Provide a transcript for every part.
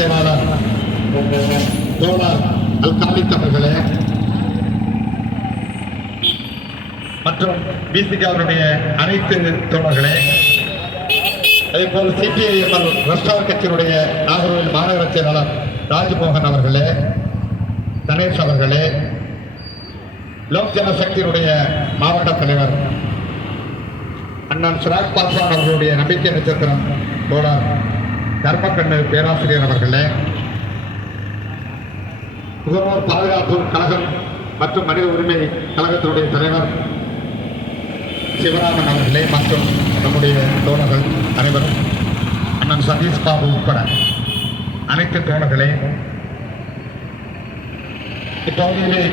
செயலாளர் தோழர் அல்காலித் அவர்களே மற்றும் பிசிக அவருடைய அனைத்து தோழர்களே, அதேபோல் சிபிஐஎம்எல் ராஷ்டிரிய கட்சியினுடைய நாகர்கோவில் மாநகர செயலாளர் ராஜ்மோகன் அவர்களே, கணேஷ் அவர்களே, லோக் ஜனசக்தியினுடைய மாவட்ட தலைவர் அண்ணன் சிராக் பாஸ்வான் அவர்களுடைய நம்பிக்கை நட்சத்திரம் தோழர் தர்மக்கண்ணு பேராசிரியர் அவர்களே, நுகர்வோர் பாதுகாப்பு கழகம் மற்றும் மனித உரிமை கழகத்தினுடைய தலைவர் சிவராமன் அவர்களே மற்றும் நம்முடைய தோழர்கள் அனைவரும், அண்ணன் சதீஷ் பாபு உட்பட அனைத்து தோழர்களே, இப்பகுதியிலே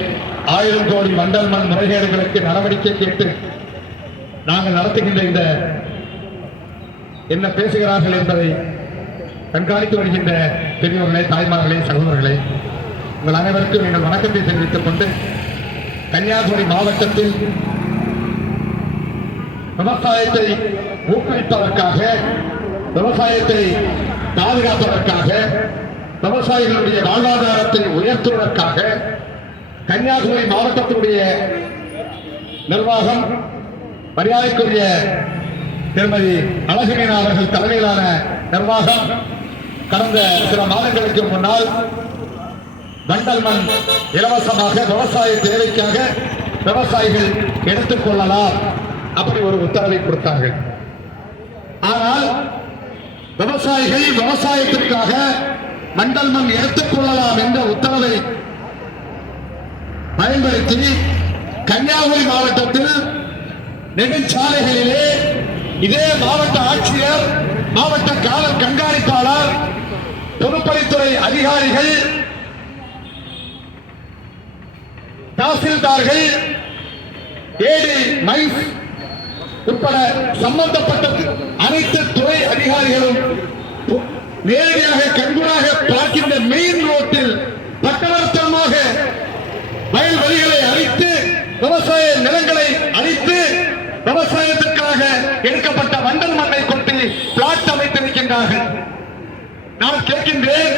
1000 கோடி மண்டல் மண் முறைகேடுகளுக்கு நடவடிக்கை கேட்டு நாங்கள் நடத்துகின்ற இந்த என்ன பேசுகிறார்கள் என்பதை கண்காணித்து வருகின்ற பெரியவர்களே, தாய்மார்களே, சகோதரர்களே, உங்கள் அனைவருக்கும் எங்கள் வணக்கத்தை தெரிவித்துக் கொண்டு, கன்னியாகுமரி மாவட்டத்தில் விவசாயத்தை ஊக்குவிப்பதற்காக, விவசாயத்தை பாதுகாப்பதற்காக, விவசாயிகளுடைய வாழ்வாதாரத்தை உயர்த்துவதற்காக கன்னியாகுமரி மாவட்டத்தினுடைய நிர்வாகம் மரியாதைக்குரிய திருமதி அழகுமீனா அவர்கள் தலைமையிலான நிர்வாகம் கடந்த சில மாதங்களுக்கு முன்னால் வண்டல் மண் இலவசமாக விவசாய தேவைக்காக விவசாயிகள் எடுத்துக் கொள்ளலாம் அப்படி ஒரு உத்தரவை கொடுத்தார்கள். ஆனால் விவசாயிகள் விவசாயத்திற்காக மண்டல் மண் எடுத்துக் கொள்ளலாம் என்ற உத்தரவை பயன்படுத்தி கன்னியாகுமரி மாவட்டத்தில் நெடுஞ்சாலைகளிலே இதே மாவட்ட ஆட்சியர், மாவட்ட காவல் கண்காணிப்பாளர், பொதுப்பணித்துறை அதிகாரிகள், தாசில்தார்கள், ஏடி மைஸ் உட்பட சம்பந்தப்பட்ட அனைத்து துறை அதிகாரிகளும் நேரடியாக கண்கூடாக பார்க்கின்ற மெயின் ரோட்டில் பக்கவர்த்தமாக வயல்வெளிகளை அழித்து, விவசாய நிலங்களை அழித்து, விவசாயத்திற்காக எடுக்கப்பட்ட வண்டல் மண்ணை கொண்டு பிளாட் அமைத்திருக்கின்றார்கள். நான் கேட்கின்றேன்,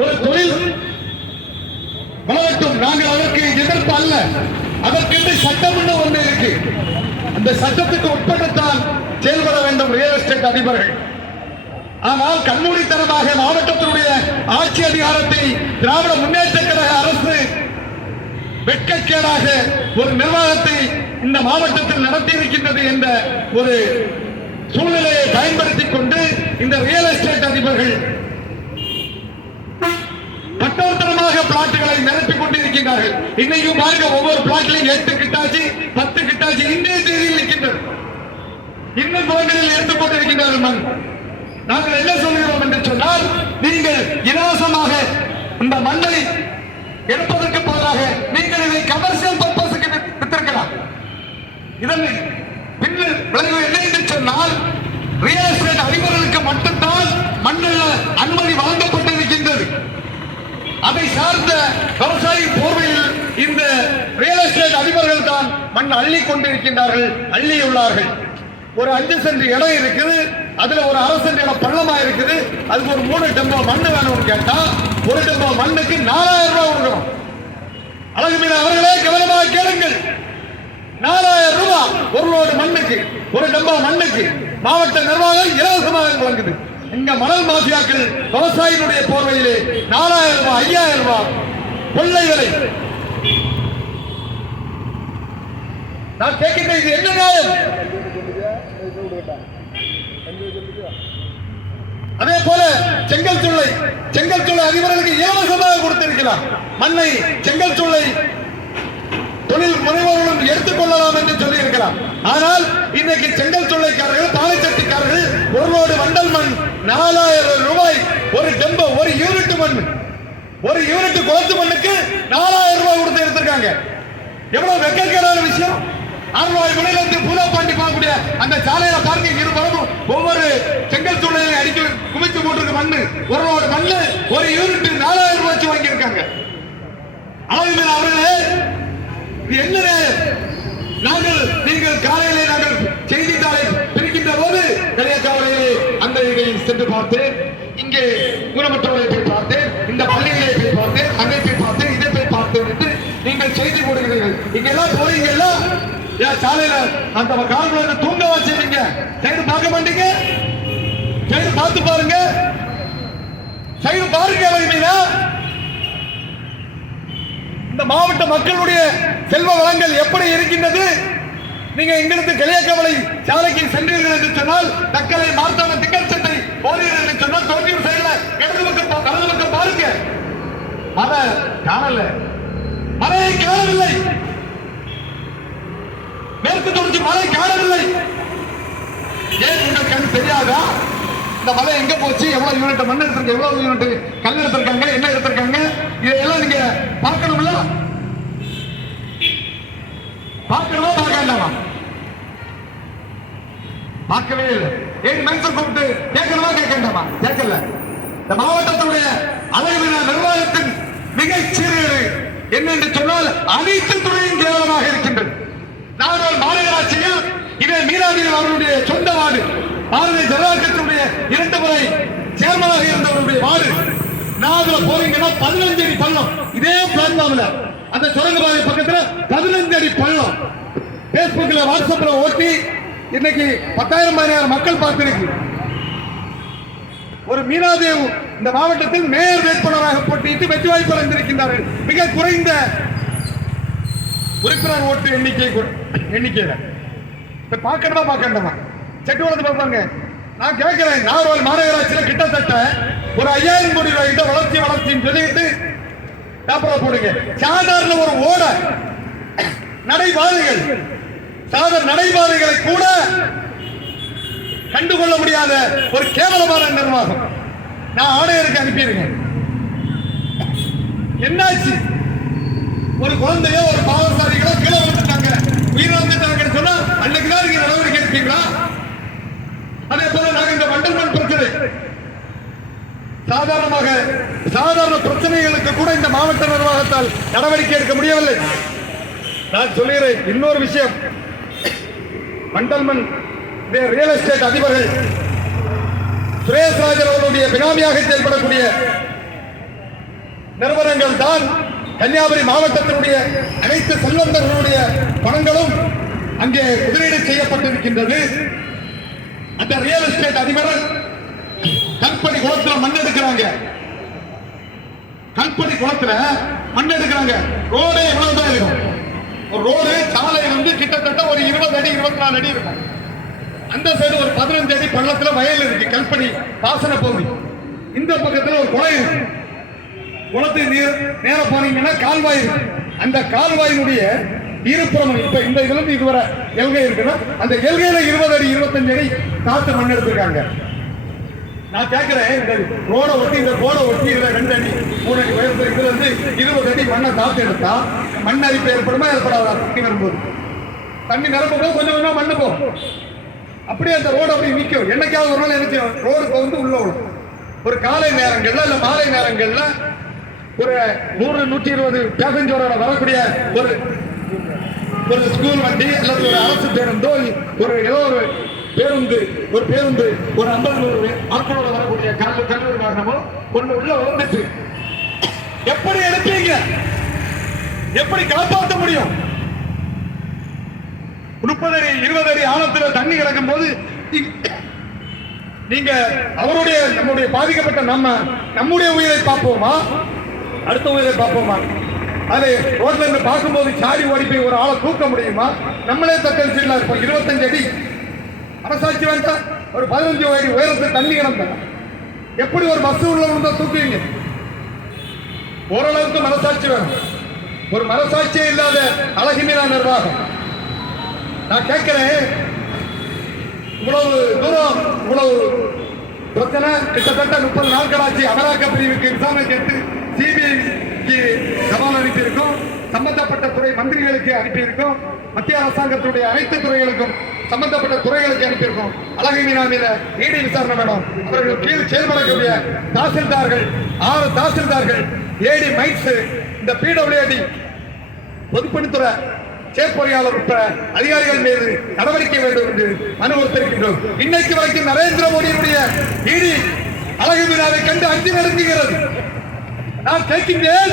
ஒரு தொழில் வளரட்டும், நாங்கள் அதற்கு எதிர்ப்பு அல்ல, அதற்கென்று சட்டம் ஒன்று இருக்கு, அந்த சட்டத்துக்கு உட்பட்டுத்தான் செயல்பட வேண்டும் ரியல் எஸ்டேட் அதிபர்கள். ஆனால் கண்மூடித்தனமாக மாவட்டத்தினுடைய ஆட்சி அதிகாரத்தை திராவிட முன்னேற்ற கழக அரசு வெட்கக்கேடாக ஒரு நிர்வாகத்தை இந்த மாவட்டத்தில் நடத்தி இருக்கின்றது என்ற ஒரு சூழ்நிலையை பயன்படுத்திக் கொண்டு இந்த ரியல் எஸ்டேட் அதிபர்கள் கட்டோத்தனமாக பிளாட்டுகளை நிரப்பிக் கொண்டிருக்கிறார்கள். இன்னைக்கும் பாருங்க, ஒவ்வொரு பிளாட்லையும் 8 கிட்டாச்சி 10 கிட்டாச்சி இன்றைய தேதியில் இருக்கின்றது. இன்னும் பகுதிகளில் எடுத்துக் கொண்டிருக்கின்றார்கள் மண். நாங்கள் என்ன சொல்கிறோம் என்று சொன்னால், நீங்கள் இலவசமாக இந்த மண்ணை எடுப்பதற்கு பதிலாக நீங்கள் இதை கமர்ஷியல் பர்பஸுக்கு வித்திருக்கலாம். இதன் பின்னர் விளைவு என்ன என்று சொன்னால், ரியல் எஸ்டேட் அதிபர்களுக்கு மட்டும்தான் மண்ணில் அனுமதி வழங்கப்பட்டிருக்கின்றது. அதை சார்ந்த விவசாயி போர்வையில் இந்த ரியல் எஸ்டேட் அதிபர்கள் தான் மண் அள்ளி கொண்டிருக்கின்றார்கள், அள்ளியுள்ளார்கள். ஒரு 5 சென்ட் இடம் இருக்குது, அதுல ஒரு 1/2 சென்ட் இடம் பள்ளமா இருக்குது, அதுக்கு ஒரு 3 டெம்போ மண்ணு வேணும்னு கேட்டா ஒரு டெம்போ மண்ணுக்கு 4000 ரூபாய் கொடுக்கணும். அழகுமீனா அவர்களே, கவனமாக கேளுங்கள், 4000 ரூபாய் ஒரு லோடு மண்ணுக்கு, ஒரு டெம்போ மண்ணுக்கு மாவட்ட நிர்வாகம் இலவசமாக வழங்குது. இங்க மணல் மாஃபியாக்கள் விவசாயிகளுடைய போர்வையிலே 4000 ரூபாய் 5000 ரூபாய் கொள்ளை விலை. நான் கேட்கின்றேன், இது என்ன நியாயம்? அதே போல செங்கல் சூளை அதிபர்களுக்கு இலவசமாக கொடுத்திருக்கிறார். மண்ணை செங்கல் சூளை தொழில் முனைவோர்களும் எடுத்துக் கொள்ளலாம் என்று சொல்லி இருக்கலாம். ஆனால் இன்னைக்கு செங்கல் சூளைக்காரர்கள், பாலைச்சட்டிக்காரர்கள் ஒரு லோடு வண்டல் மண் 4000 ரூபாய் ஒரு டெம்போ, ஒரு யூனிட் மண், ஒரு யூனிட் குளத்து மண்ணுக்கு 4000 ரூபாய் கொடுத்து எடுத்திருக்காங்க. எவ்வளவு வெட்கக்கேடான விஷயம். ஆர்வாய் முனையிலிருந்து பூலாப்பாண்டி பார்க்கக்கூடிய அந்த சாலையில பார்க்க இருபுறமும் ஒவ்வொரு செங்கல் சூளையை அடிக்க குமிச்சு போட்டிருக்க மண்ணு, ஒரு லோடு மண்ணு ஒரு யூனிட் 4000 ரூபாய் வாங்கியிருக்காங்க. அழகுமீனா அவர்களே, இது என்ன நீங்கள் காலையிலே நாங்கள் செய்தித்தாளை பிரிக்கின்ற போது கலியக்காவலையிலே அந்த சென்று பார்த்தேன், இங்கே ஊனமுற்றவர்களை போய் பார்த்தேன், இந்த பள்ளிகளை போய் பார்த்தேன், அங்கே போய் பார்த்தேன், இதை போய் பார்த்தேன் என்று நீங்கள் செய்தி போடுகிறீர்கள். இங்கெல்லாம் போறீங்கல்ல, ஏன் சாலையில அந்த காலத்துல இருந்து தூங்க வச்சிருக்கீங்க, சைடு பார்க்க மாட்டீங்க? சைடு பார்த்து பாருங்க, சைடு பாருங்க. வலிமையா இந்த மாவட்ட மக்களுடைய செல்வ வளங்கள் எப்படி இருக்கின்றது? நீங்க இங்கிருந்து கிளையக்கவலை சாலைக்கு சென்றீர்கள் என்று சொன்னால், தக்கலை மார்த்தான திங்கள் சட்டை போறீர்கள் என்று சொன்னால், தோல்வியூர் சைடுல இடது பக்கம் பாருங்க, மழை காணல, மழையை காணவில்லை. மேற்கு தொடர்ச்சி மழை காணவில்லை. ஏன் உங்கள் கண் தெரியாதா? இந்த மலை எங்க போச்சு, எவ்வளவு யூனிட் மண் எடுத்திருக்க, எவ்வளவு யூனிட் கல் எடுத்திருக்காங்க, என்ன எடுத்திருக்காங்க, இதெல்லாம் நீங்க பார்க்கணும்ல. பார்க்கணுமா பார்க்க வேண்டாமா? பார்க்கவே இல்லை. ஏன் மென்சல் கூப்பிட்டு கேட்கணுமா கேட்க வேண்டாமா? கேட்கல. இந்த மாவட்டத்துடைய அழகு நிர்வாகத்தின் மிகச் சீர்கேடு என்னென்று சொன்னால், அனைத்து துறையும் கேவலமாக இருக்கின்றது. நாங்கள் மாநகராட்சியில் இதே மீனாதேவி அவர்களுடைய சொந்த வார்டு, பாரதிய ஜனதா கட்சியுடைய 2 முறை சேர்மனாக இருந்தவருடைய வார்டு. நான் போறீங்கன்னா 15 அடி பள்ளம், இதே பிளாட்ஃபார்ம்ல அந்த சுரங்கபாதை பக்கத்துல 15 அடி பள்ளம். பேஸ்புக்ல வாட்ஸ்அப்ல ஓட்டி இன்னைக்கு 10,000 மக்கள் பார்த்திருக்கு. ஒரு மீனாதேவ் இந்த மாவட்டத்தில் மேயர் வேட்பாளராக போட்டியிட்டு வெற்றி வாய்ப்பு அடைந்திருக்கின்றார்கள். மிக குறைந்த உறுப்பினர் ஓட்டு எண்ணிக்கையில பார்க்கணுமா பார்க்கணுமா? செட்டு வளர்த்து பார்ப்பாங்க. நான் கேட்கிறேன், நாகர்கோவில் மாநகராட்சியில் கிட்டத்தட்ட ஒரு 5,000 கோடி ரூபாய் வளர்ச்சின்னு சொல்லிட்டு பேப்பரை போடுங்க. சாதாரண ஒரு ஓட நடைபாதைகள், சாதாரண நடைபாதைகளை கூட கண்டுகொள்ள முடியாத ஒரு கேவலமான நிர்வாகம். நான் ஆணையருக்கு அனுப்பியிருக்கேன். என்னாச்சு? ஒரு குழந்தையோ ஒரு பாவசாலிகளோ கீழே வந்துட்டாங்க, உயிரிழந்துட்டாங்கன்னு சொன்னா அன்னைக்குதான் நீங்க நடவடிக்கை எடுப்பீங்களா? அதே போல நாங்கள் இந்த வண்டல்மண் பிரச்சனை, சாதாரண பிரச்சனைகளுக்கு கூட இந்த மாவட்ட நிர்வாகத்தால் நடவடிக்கை எடுக்க முடியவில்லை. நான் சொல்லுகிறேன் இன்னொரு விஷயம், வண்டல்மண் ரியல் எஸ்டேட் அதிபர்கள் சுரேஷ் ராஜன் அவர்களுடைய பினாமியாக செயல்படக்கூடிய நிறுவனங்கள் தான் கன்னியாகுமரி மாவட்டத்தினுடைய அனைத்து செல்வந்தர்களுடைய பணங்களும் அங்கே முதலீடு செய்யப்பட்டிருக்கின்றது. அந்த ரியல் எஸ்டேட் அதிபர்கள் கல்படி குளத்துல மண் எடுக்கிறாங்க, கல்படி குளத்துல மண் எடுக்கிறாங்க. ரோடே எவ்வளவுதான் இருக்கும்? ஒரு ரோடு சாலை வந்து கிட்டத்தட்ட ஒரு 20 அடி 24 அடி இருக்கும். அந்த சைடு ஒரு 15 அடி பள்ளத்துல வயல் இருக்கு, கல்படி பாசன பகுதி. இந்த பக்கத்துல ஒரு குளம் இருக்கு. குளத்துக்கு நீர் நேர போனீங்கன்னா கால்வாய் இருக்கு. அந்த கால்வாயினுடைய இருபுறமும் இப்ப இந்த இதுல இருந்து இதுவரை எல்கை இருக்குன்னா, அந்த எல்கையில 20 அடி 25 அடி காத்து மண் எடுத்திருக்காங்க. நான் கேட்கிறேன், இந்த ரோட ஒட்டி இந்த போட ஒட்டி இதுல 2 அடி 3 அடி உயரத்தில் இதுல இருந்து 20 அடி மண்ணை காத்து எடுத்தா மண் அரிப்பு ஏற்படுமா ஏற்படாதா? தண்ணி வரும்போது தண்ணி நிரப்பும்போது கொஞ்சம் கொஞ்சம் மண்ணு போகும். அப்படியே அந்த ரோடு அப்படி நிற்கும். என்னைக்காவது ஒரு நாள் எனக்கு ரோடு வந்து உள்ள விடும். ஒரு காலை நேரங்கள்ல இல்ல மாலை நேரங்கள்ல ஒரு 100-120 பேசஞ்சரோட வரக்கூடிய ஒரு ஸ்கூல் வண்டி அல்லது ஒரு அரசு பேருந்தோ ஏதோ ஒரு பேருந்து ஒரு 50-100 ஆட்களோட வரக்கூடிய கல்லூரி வாகனமோ ஒண்ணு உள்ள வந்துச்சு. எப்படி எடுப்பீங்க? எப்படி காப்பாற்ற முடியும்? 30 அடி 20 அடி ஆழத்துல தண்ணி கிடக்கும் போது நீங்க நம்முடைய பாதிக்கப்பட்ட நம்முடைய உயிரை பார்ப்போமா, அடுத்த உயிரை பார்ப்போமா? அது ரோட்ல இருந்து பார்க்கும்போது சாடி ஓடி போய் ஒரு ஆளை தூக்க முடியுமா? நம்மளே தக்கடிச்சுலாம் இருப்போம். 25 அடி மனசாட்சி வேண்டாம். ஒரு 15 அடி உயரத்தில் தண்ணி கிடந்தா எப்படி ஒரு பஸ் உள்ள இருந்தா தூக்குவீங்க? ஓரளவுக்கு மனசாட்சி வேணும். ஒரு மனசாட்சியே இல்லாத அழகுமீனா நிர்வாகம். நான் கேட்கிறேன், இவ்வளவு தூரம் இவ்வளவு பிரச்சனை கிட்டத்தட்ட 30 நாட்களாச்சு. அமலாக்க பிரிவுக்கு விசாரணை கேட்டு சிபிஐக்கு சவால் அனுப்பியிருக்கோம். சம்பந்தப்பட்ட துறை மந்திரிகளுக்கு அனுப்பியிருக்கோம். மத்திய அரசாங்கத்துடைய அனைத்து துறைகளுக்கும் சம்பந்தப்பட்ட துறைகளுக்கு அனுப்பியிருக்கோம். அழகு மீனா மீது ஈடி விசாரணை வேணும். அவர்கள் கீழ் செயல்படக்கூடிய தாசில்தார்கள் 6 தாசில்தார்கள், ஏடி மைட்ஸ், இந்த பிடபிள்யூடி பொதுப்பணித்துறை சேப்பொறியாளர் உட்பட அதிகாரிகள் மீது நடவடிக்கை வேண்டும் என்று மனு கொடுத்திருக்கின்றோம். இன்னைக்கு வரைக்கும் நரேந்திர மோடியினுடைய இடி அழகு விழாவை கண்டு அஞ்சு நடுங்குகிறது. நான் கேட்கின்றேன்,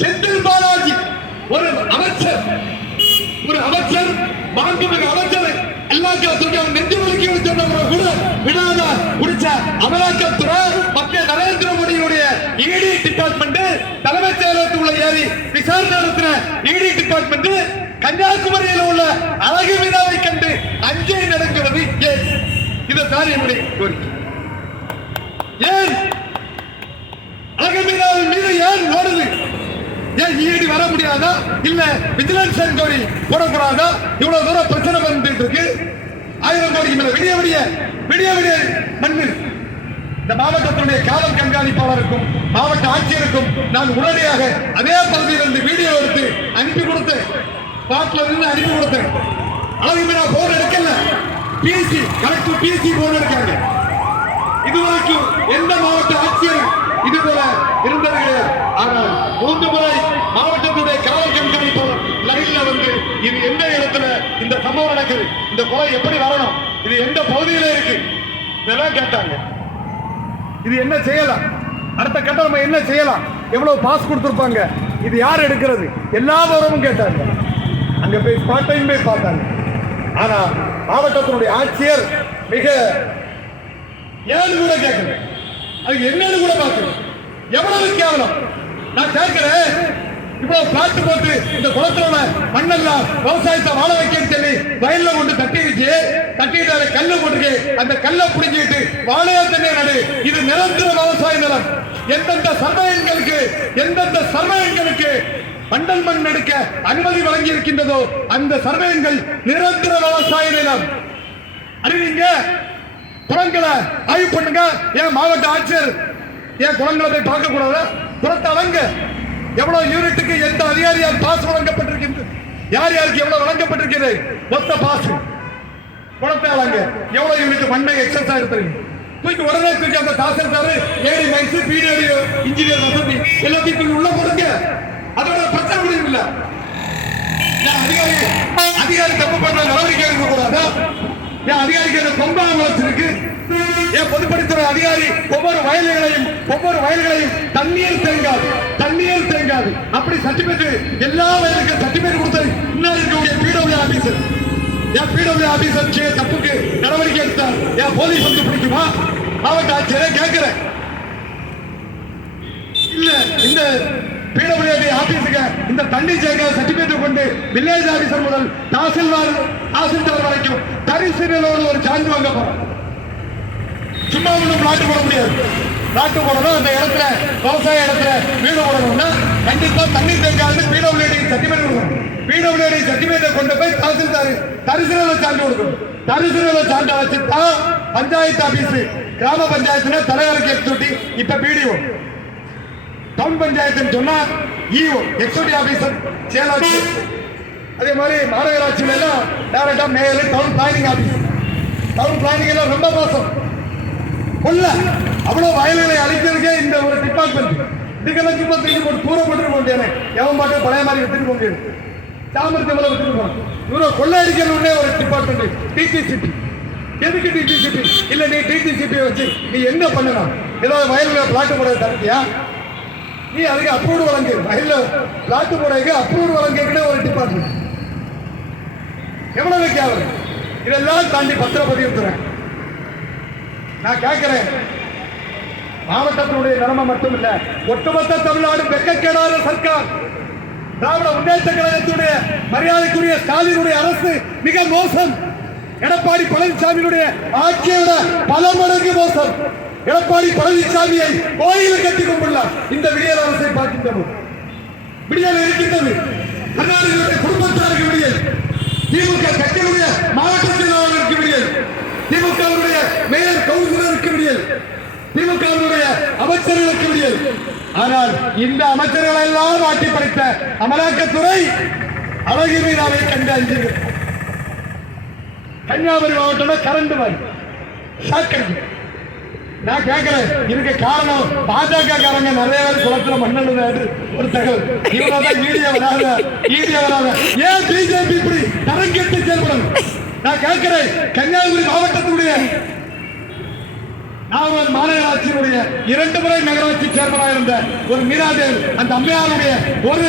செந்தில் பாலாஜி ஒரு அமைச்சர் மாண்புமிகு அமைச்சர் அமலாக்கத்துறை நெஞ்சு வலிக்கு கூட விடாத முடிச்ச அமலாக்கத்துறை மத்திய நரேந்திர மோடியுடைய இடி டிபார்ட்மெண்ட் தலைமைச் செயலகத்தில் உள்ள ஏறி விசாரணை நடத்தின இடி டிபார்ட்மெண்ட் கன்னியாகுமரியில் உள்ள அழகு விழாவை கண்டு அஞ்சே நடக்கிறது. ஏன் இது தாரியமுறை கோரிக்கை? ஏன் அழகு விழாவின் மீது ஏன் ஓடுது? ஏன் ஈடி வர முடியாதா? இல்ல விஜிலன்ஸ் என்கொயரி போடக்கூடாதா? இவ்வளவு தூரம் பிரச்சனை வந்துட்டு இருக்கு. 1000 கோடிக்கு மேல விடிய விடிய மண்ணு. இந்த மாவட்டத்தினுடைய காவல் கண்காணிப்பாளருக்கும் மாவட்ட ஆட்சியருக்கும் நான் உடனடியாக அதே பகுதியில் இருந்து வீடியோ எடுத்து அனுப்பி கொடுத்தேன். பாட்டில் இருந்து அனுப்பி கொடுத்தேன். அழகு மீனா போன் எடுக்கல, பிசி கலெக்டர் பிசி போன் எடுக்காங்க. இதுவரைக்கும் எந்த மாவட்ட ஆட்சியர் இது போல இருந்தது. ஆனால் 3 முறை மாவட்டத்துடைய காவல் கண்காணிப்பாளர் லைன்ல வந்து இது எந்த இடத்துல இந்த சம்பவம் நடக்குது, இந்த கொலை எப்படி வரணும், இது எந்த பகுதியில இருக்கு இதெல்லாம் கேட்டாங்க. இது என்ன செய்யலாம், அடுத்த கட்டம் நம்ம என்ன செய்யலாம், எவ்வளவு பாஸ் கொடுத்திருப்பாங்க, இது யார் எடுக்கிறது, எல்லா விவரமும் கேட்டாங்க. அங்க போய் ஸ்பாட்டையும் போய் பார்த்தாங்க. ஆனா மாவட்டத்தினுடைய ஆட்சியர் மிக ஏன்னு கூட கேட்கல, அது என்னன்னு கூட பார்க்கணும். எவ்வளவு கேவலம்! நான் கேட்கிறேன், இவ்வளவு பிளாட் போட்டு இந்த குளத்துல மண்ணெல்லாம் விவசாயத்தை வாழ வைக்கன்னு சொல்லி வயல்ல கொண்டு தட்டிட்டு கல்ல போட்டு அந்த கல்லை புடிஞ்சிட்டு வாழையா தண்ணீர் நடு. இது நிரந்தர விவசாய நிலம். எந்தெந்த சர்வேயங்களுக்கு மண்டல் மண் எடுக்க அனுமதி வழங்கி இருக்கின்றதோ அந்த சர்வேயங்கள் நிரந்தர விவசாய நிலம். அறிவிங்க, குளங்களை ஆய்வு பண்ணுங்க. ஏன் மாவட்ட ஆட்சியர் ஏன் குளங்களை போய் பார்க்க கூடாது? குளத்தை அளங்க. எவ்வளவு யூனிட்டுக்கு எந்த அதிகாரியால் பாஸ் வழங்கப்பட்டிருக்கின்றது, யார் யாருக்கு எவ்வளவு வழங்கப்பட்டிருக்கிறது, மொத்த பாஸ் குளத்தை அளங்க. எவ்வளவு யூனிட் மண்ணை எக்ஸஸ் ஆயிருப்பீங்க. உடனே தூக்கி அந்த தாசில்தார் ஏடி மைன்ஸ் பிடிஓ இன்ஜினியர் வசதி எல்லாத்தையும் உள்ள போடுங்க. அதோட பிரச்சனை முடியும் இல்ல. அதிகாரி தப்பு பண்ண நடவடிக்கை எடுக்க கூடாதா? ஏன் அதிகாரிக்கு கொம்பா வளர்ச்சிருக்கு? ஏன் பொதுப்பணித்துறை அதிகாரி ஒவ்வொரு வயல்களையும் தண்ணீர் தேங்காது அப்படி சர்டிபிகேட் எல்லா வயலுக்கும் சர்டிபிகேட் கொடுத்து இன்னும் இருக்கக்கூடிய பிடபிள்யூ ஆபீசர், ஏன் பிடபிள்யூ ஆபீசர் தப்புக்கு நடவடிக்கை எடுத்தார். ஏன் போலீஸ் வந்து பிடிக்குமா? மாவட்ட ஆட்சியரை கேட்கிறேன். இல்ல இந்த பிடபிள்யூடி ஆபீஸுக்கு இந்த தண்ணீர் தேங்காய் சர்டிபிகேட் கொண்டு வில்லேஜ் ஆபீசர் முதல் தாசில்தார் வரைக்கும் தரிசனோடு ஒரு சான்று வாங்க போறோம். சும்மா ஒன்றும் பிளாட் போட முடியாது. பிளாட் போடணும், அந்த இடத்துல விவசாய இடத்துல வீடு போடணும்னா கண்டிப்பா தண்ணீர் தேங்காய் பிடபிள்யூடி சர்டிபிகேட் கொடுக்கணும். பிடபிள்யூடி சர்டிபிகேட் கொண்டு போய் தாசில்தார் தரிசன சான்று கொடுக்கணும். தரிசன சான்றை வச்சுதான் பஞ்சாயத்து ஆபீஸ், கிராம பஞ்சாயத்துல தலைவருக்கு எக்ஸூட்டி, இப்ப பிடிஓ, டவுன் பஞ்சாயத்து சொன்னா இஓ எக்ஸூட்டி ஆபீசர் செயலாளர். அதே மாதிரி மாநகராட்சியில எல்லாம் டைரக்டா mayor, down planning officer. Down planning எல்லாம் ரொம்ப மோசம். கொல்ல அவ்வளவு வயல்களை அழிக்கிறதுக்கே இந்த ஒரு டிபார்ட்மெண்ட். இதுக்கெல்லாம் சும்மா தூக்கி போட்டு தூரம் போட்டு போட்டேன். எவன் பாட்டு பழைய மாதிரி விட்டுட்டு போக முடியாது. சாமர்த்தியம் விட்டுட்டு போகணும். இவ்வளவு கொள்ளை அடிக்கிறதுனே ஒரு டிபார்ட்மெண்ட் டிடிசிபி. எதுக்கு டிடிசிபி? இல்ல நீ டிடிசிபியை வச்சு நீ என்ன பண்ணலாம்? ஏதாவது வயல்ல பிளாட் போட தரத்தியா? நீ அதுக்கு அப்ரூவ் வழங்கு. வயல்ல பிளாட் போட அப்ரூவ் வழங்க ஒரு டிபார்ட்மெண்ட். எவ்வளவு கேவலம்! இதெல்லாம் தாண்டி பத்திரப்பதிவு துறை. நான் கேட்கிறேன், மாவட்டத்தினுடைய நிலைமை மட்டும் இல்ல, ஒட்டுமொத்த தமிழ்நாடு வெட்கக்கேடாத சர்க்கார். திராவிட முன்னேற்ற கழகத்துடைய மரியாதைக்குரிய ஸ்டாலினுடைய அரசு மிக மோசம். எடப்பாடி பழனிசாமியுடைய ஆட்சியோட பல மடங்கு மோசம். எடப்பாடி பழனிசாமியை கோயில் கட்டி கொண்டுள்ளார். இந்த விடியல் அரசை பார்க்கின்றோம். விடியல் இருக்கின்றது. கருணாநிதியுடைய குடும்பத்தாருக்கு விடியல், திமுக கட்சியுடைய மாவட்ட செயலாளருக்கு விடியல், திமுகவுடைய மேயர் கவுன்சிலருக்கு விடியல், திமுகவுடைய அமைச்சர்களுக்கு விடியல். ஆனால் இந்த அமைச்சர்களை எல்லாம் ஆட்டி படைத்த அமலாக்கத்துறை அழகு மீனாவை கண்டு அஞ்சுகிறது. கன்னியாகுமரி மாவட்டம் கரண்ட் வாரி நான் கேட்கிறேன், இதுக்கு காரணம் பாஜக காரங்க நிறைய பேர் குளத்துல மண்ணெழுதாரு ஒரு தகவல். இவராதான் ஈடியா வராத ஏன் பிஜேபி இப்படி தரங்கெட்டு செயல்படும்? நான் கேட்கிறேன், கன்னியாகுமரி மாவட்டத்தினுடைய நாகர்கோவில் மாநகராட்சியினுடைய 2 முறை நகராட்சி சேர்மனாக இருந்த ஒரு மீராதேவ், அந்த அம்மையாருடைய ஒரு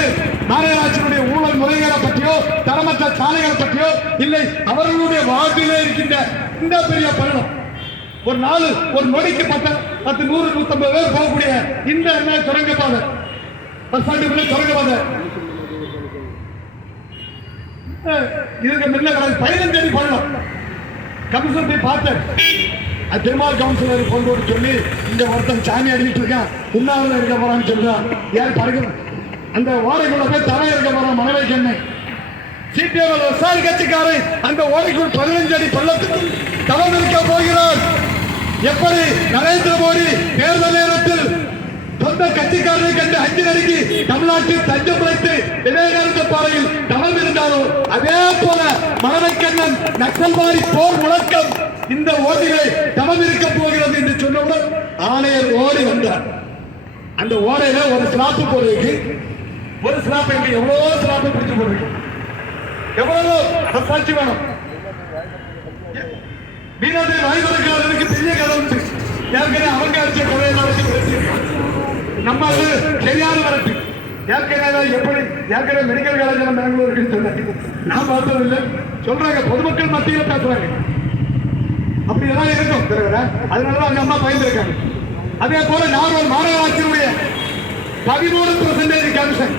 மாநகராட்சியினுடைய ஊழல் முறைகளை பற்றியோ தரமற்ற சாலைகளை பற்றியோ இல்லை, அவர்களுடைய வாழ்விலே இருக்கின்ற இந்த பெரிய பயணம் ஒரு நாள் ஒரு நொடிக்கு 10, 100, 150 பேர் போகக்கூடிய இந்த சுரங்கப்பாதை, பஸ் ஸ்டாண்டுக்குள்ளே சுரங்கப்பாதை, இதுக்கு முன்ன 15 அடி பண்ணலாம். கமிஷன் போய் பார்த்தேன், அது திருமால் கவுன்சிலர் கொண்டு வர சொல்லி இந்த ஒருத்தன் சாமி அடிக்கிட்டு இருக்கான், உண்ணாவிரதம் இருக்க போறான்னு சொல்றான். யார் படுக்கணும் அந்த ஓடைக்குள்ள போய் தலை இருக்க போறான் மனவை கண்ணை சிபிஎம் விவசாய கட்சிக்காரை அந்த ஓடைக்குள் 15 அடி பள்ளத்துக்கு தவறு இருக்க போகிறார். எப்படி நரேந்திர மோடி தேர்தல் நேரத்தில் சொந்த கட்சிக்காரரை கண்டு அஞ்சு நடுங்கி தமிழ்நாட்டில் தஞ்சம் வைத்து விவேகானந்த பாறையில் தவம் இருந்தாரோ அதே போல மனவைக்கண்ணன் நக்சல்வாரி போர் முழக்கம் இந்த ஓடிகளை தவம் இருக்க போகிறது என்று சொன்னவுடன் ஆணையர் ஓடி வந்தார். அந்த ஓடையில ஒரு ஸ்லாப்பு போடுறதுக்கு ஒரு ஸ்லாப் எங்க எவ்வளவோ ஸ்லாப்பை பிடிச்சு போடுறீங்க, எவ்வளவோ சாட்சி வேணும். மீனாட்சி வாய்வதற்காரருக்கு பெரிய கதை உண்டு. ஏற்கனவே அவங்க அடிச்ச கொலையை நடத்தி நம்ம அது சரியான வரட்டு. ஏற்கனவே எப்படி ஏற்கனவே மெடிக்கல் காலேஜ் பெங்களூருக்கு சொன்னாங்க, நான் பார்த்ததில்லை சொல்றாங்க, பொதுமக்கள் மத்தியில் பேசுறாங்க. அப்படி எல்லாம் இருக்கும் அதனால அவங்க அம்மா பயந்துருக்காங்க. அதே போல நாகர்கோவில் மாநகராட்சியினுடைய 13% கமிஷன்,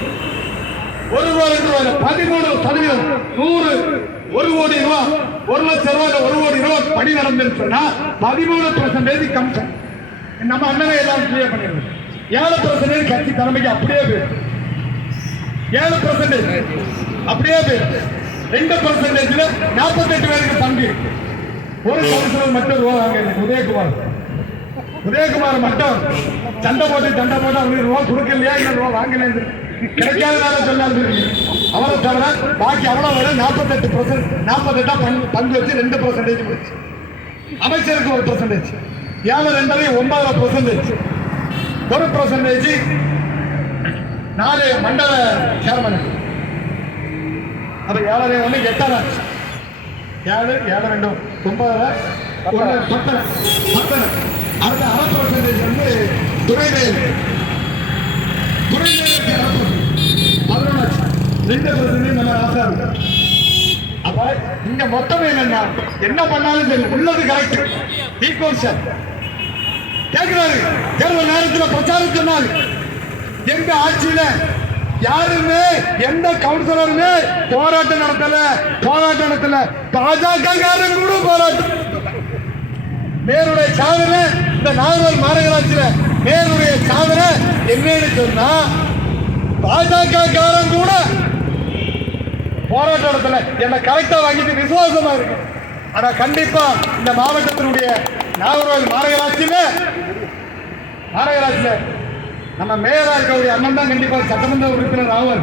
1 கோடி ரூபாய் 13%, 100 1 கோடி ரூபாய் 1 லட்சம் ரூபாய் 1 கோடி ரூபாய் பணி நடந்துன்னு சொன்னா 13% கமிஷன். நம்ம அண்ணனை எல்லாம் கிளியர் பண்ணிடுவோம். 7% கட்சி தலைமைக்கு அப்படியே போயிடும். 7% அப்படியே போயிடும். 2% 48 பேருக்கு பங்கு. ஒரு கவுன்சிலர் மட்டும் ரூபா வாங்க, உதயகுமார் மட்டும் சண்டை போட்டு அவங்களுக்கு ரூபா கொடுக்கலையா இல்லை ரூபா வாங்கல கிடைக்காதனால சொல்லாது. அவரை தவிர பாக்கி அவ்வளவு வரை 48% பங்கு வச்சு 2% போச்சு. அமைச்சருக்கு 1%, 7 9%, 1% 4 மண்டல சேர்மன். அப்ப 7 1 8 7 7 2 9 10 அடுத்த 6% வந்து துறைவேல் 11 நம்ம ராசா. அப்ப இங்க மொத்தம் என்னன்னா என்ன பண்ணாலும் சரி உள்ளது கரெக்ட். கேட்கிறாரு தேர்தல் நேரத்தில் பிரச்சாரம் சொன்னாரு, எங்க ஆட்சியில யாருமே எந்த கவுன்சிலருமே போராட்டம் நடத்தல. பாஜக காரன் கூட போராட்டம். மேலுடைய சாதனை இந்த நாகர்கோவில் மாநகராட்சியில மேலுடைய சாதனை என்னன்னு சொன்னா பாஜக காரன் கூட போராட்டம் நடத்தல. என்ன கரெக்டா வாங்கிட்டு விசுவாசமா இருக்கு. ஆனா கண்டிப்பா இந்த மாவட்டத்தினுடைய நாகர்கோவில் மாநகராட்சியில நம்ம மேயரா இருக்கக்கூடிய அண்ணன் தான் கண்டிப்பா சட்டமன்ற உறுப்பினர் ஆவார்.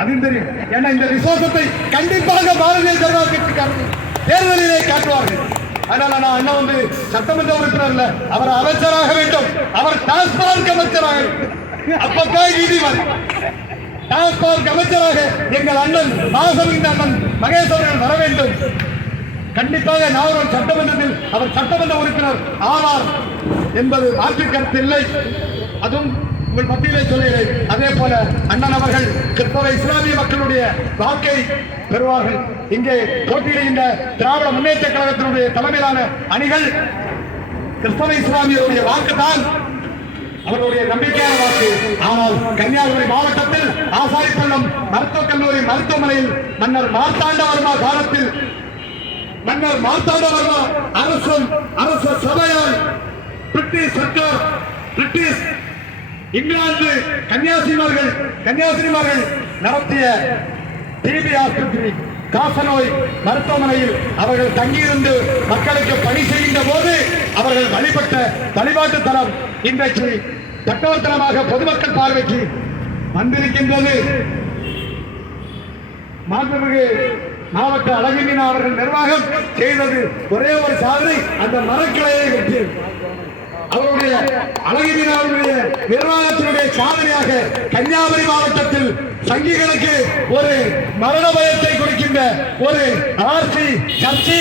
அதுவும் தெரியும். ஏன்னா இந்த விசுவாசத்தை கண்டிப்பாக பாரதிய ஜனதா கட்சிக்காரர்கள் தேர்தலிலே காட்டுவார்கள். அதனால நான் அண்ணன் வந்து சட்டமன்ற உறுப்பினர் இல்ல, அவர் அமைச்சராக வேண்டும். அவர் டாஸ்மார்க் அமைச்சராக அப்பதான் நீதிமன்ற டாஸ்மார்க் அமைச்சராக எங்கள் அண்ணன் மாசமிந்த அண்ணன் மகேஷ் அவர்கள் வர வேண்டும். கண்டிப்பாக நாகர்கோவில் சட்டமன்றத்தில் அவர் சட்டமன்ற உறுப்பினர் ஆவார் என்பது மாற்று கருத்து இல்லை. அதுவும் உங்கள் மத்தியிலே சொல்கிறேன். அதே போல அண்ணன் அவர்கள் கிறிஸ்தவ இஸ்லாமிய மக்களுடைய வாக்கை பெறுவார்கள். இங்கே போட்டியிடுகின்ற திராவிட முன்னேற்ற கழகத்தினுடைய தலைமையிலான அணிகள் கிறிஸ்தவ இஸ்லாமியருடைய வாக்கு தான் அவர்களுடைய நம்பிக்கையான வாக்கு. ஆனால் கன்னியாகுமரி மாவட்டத்தில் ஆசாரிப்பள்ளம் மருத்துவக் கல்லூரி மருத்துவமனையில் மன்னர் மார்த்தாண்டவர்மா காலத்தில் மன்னர் மார்த்தாண்டவர்மா அரசு சபையால் பிரிட்டிஷ் சர்க்கார் பிரிட்டிஷ் இங்கிலாந்து கன்னியாகுமரிகள் நடத்திய டிபி ஆஸ்பத்திரி காசநோய் மருத்துவமனையில் அவர்கள் தங்கியிருந்து மக்களுக்கு பணி செய்கின்ற போது அவர்கள் வழிபட்ட வழிபாட்டு தலம் இன்றைக்கு தட்டவர்த்தனமாக பொதுமக்கள் பார்வைக்கு வந்திருக்கின்றது. மாண்புமிகு மாவட்ட அழகின் அவர்கள் நிர்வாகம் செய்தது ஒரே ஒரு சாதனை, அந்த மரக்கிளையை வெற்றியது. அவருடைய நம்முடைய அழகிரியினுடைய நிர்வாகத்தினுடைய சாதனையாக கன்னியாகுமரி மாவட்டத்தில் சங்கிகளுக்கு ஒரு மரண பயத்தை கொடுக்கின்ற ஒரு ஆர்சி சர்ச்சி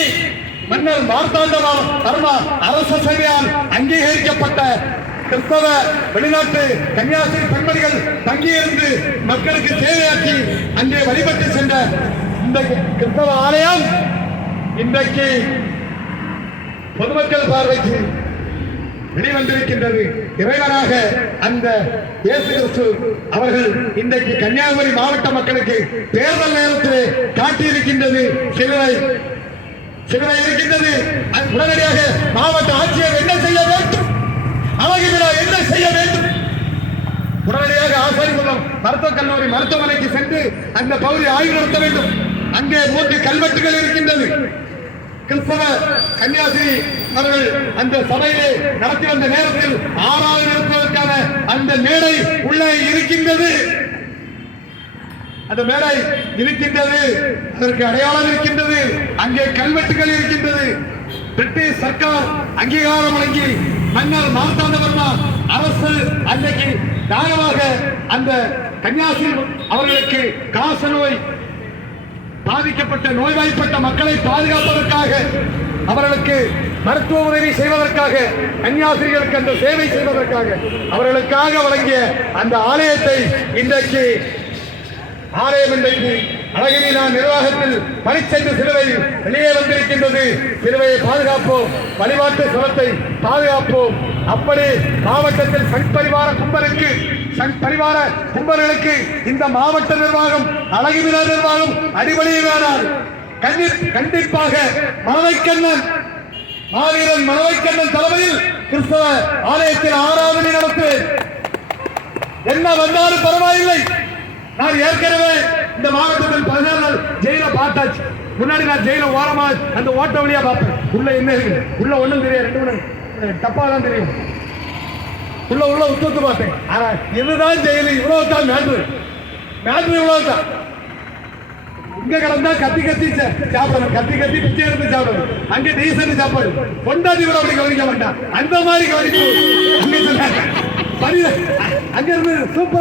மன்னர் மார்த்தாண்ட வர்மா அரச சேவையால் அங்கீகரிக்கப்பட்ட கிறிஸ்தவ வெளிநாட்டு கன்னியாகுமரி பெண்மணிகள் தங்கியிருந்து மக்களுக்கு சேவையாற்றி அங்கே வழிபட்டு சென்ற இந்த கிறிஸ்தவ ஆலயம் இன்றைக்கு பொதுமக்கள் பார்வைக்கு வெளிவந்திருக்கின்றது. இறைவனாக அந்த இயேசு கிறிஸ்து அவர்கள் இன்றைக்கு கன்னியாகுமரி மாவட்ட மக்களுக்கு தேர்தல் நேரத்திலே காட்டியிருக்கின்றது சிலுவை இருக்கின்றது. உடனடியாக மாவட்ட ஆட்சியர் என்ன செய்ய வேண்டும், அழகு விழா என்ன செய்ய வேண்டும், உடனடியாக ஆசாரிகுளம் மருத்துவக் கல்லூரி மருத்துவமனைக்கு சென்று அந்த பகுதி ஆய்வு நடத்த வேண்டும். அங்கே 3 கல்வெட்டுகள் இருக்கின்றது. கிறிஸ்தவ கன்னியாகுமரி அவர்கள் அந்த சபையிலே நடத்தி வந்த நேரத்தில் 6வது நிறுத்துவதற்கான அந்த மேடை உள்ளே இருக்கின்றது. அந்த மேடை இருக்கின்றது, அதற்கு அடையாளம் இருக்கின்றது, அங்கே கல்வெட்டுகள் இருக்கின்றது. பிரிட்டிஷ் சர்க்கார் அங்கீகாரம் வழங்கி மன்னர் மார்த்தாண்டவர்மா அரசு அன்றைக்கு நியாயமாக அந்த கன்னியாகுமரி அவர்களுக்கு காச நோய் பாதிக்கப்பட்ட நோய்வாய்ப்பட்ட மக்களை பாதுகாப்பதற்காக அவர்களுக்கு மருத்துவ உதவி செய்வதற்காக கன்னியாகுமரிகளுக்கு அந்த சேவை செய்வதற்காக அவர்களுக்காக வழங்கிய அந்த ஆலயத்தை இன்றைக்கு அழகிரி நிர்வாகத்தில் பணிச்சென்ற சிலுவை வெளியே வந்திருக்கின்றது. சிலுவையை பாதுகாப்போம், வழிபாட்டு ஸ்தலத்தை பாதுகாப்போம். அப்படி மாவட்டத்தில் சங் பரிவார கும்பர்களுக்கு இந்த மாவட்ட நிர்வாகம் அழகிரி நிர்வாகம் அடிபணியினார். கண்டிப்பாக மணவைக்கண்ணன் மாவீரன் மணவைக்கண்ணன் தலைமையில் கிறிஸ்தவ ஆலயத்தில் 6வது நடத்துவேன். என்ன வந்தாலும் பரவாயில்லை. நான் ஏற்கனவே இந்த மாவட்டத்தில் 14 நாள் ஜெயில பார்த்தாச்சு. முன்னாடி நான் ஜெயில ஓரமா அந்த ஓட்ட வழியா பார்ப்பேன். உள்ள என்ன இருக்கு, உள்ள ஒண்ணும் தெரியாது, 2 டப்பா தான் தெரியும். உள்ள உத்து பார்த்தேன். ஆனா இதுதான் ஜெயிலு, இவ்வளவு தான் மேட்ரு இவ்வளவுதான். இங்க கிடந்தா கத்தி சாப்பிடணும், கத்தி பிச்சை எடுத்து சாப்பிடணும். அங்க டீசன்ட் சாப்பாடு கொண்டாடி கூட அப்படி கவனிக்க மாட்டான், அந்த மாதிரி கவனிக்கும். அங்க இருந்து சூப்பர்.